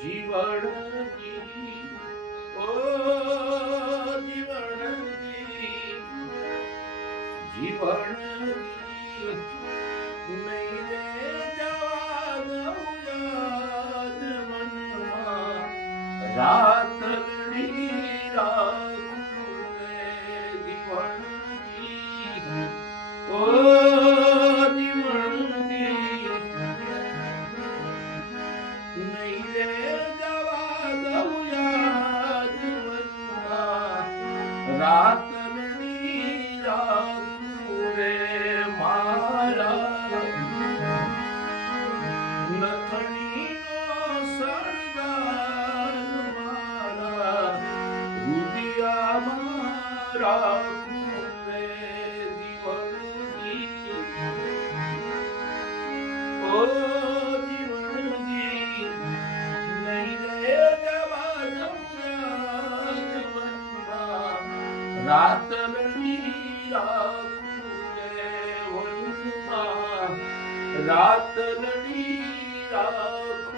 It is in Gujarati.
જીવણજી ઓ જીવણજી જીવણજી નહીં રે જવા દઉં યાદ મનમાં રાતડી રાખું રે જીવણજી ઓ જીવણજી નહીં રે જવા દઉં યાદ મનમાં રાતડી રાખું રે મારા નથણીનો શણગાર મારા રુદિયામાં રાખું રે જીવણજી ઓ જીવણજી નહીં રે જવા દઉં યાદ મનમાં રાતડી રાખું રે વનમાં રાતડી રાખું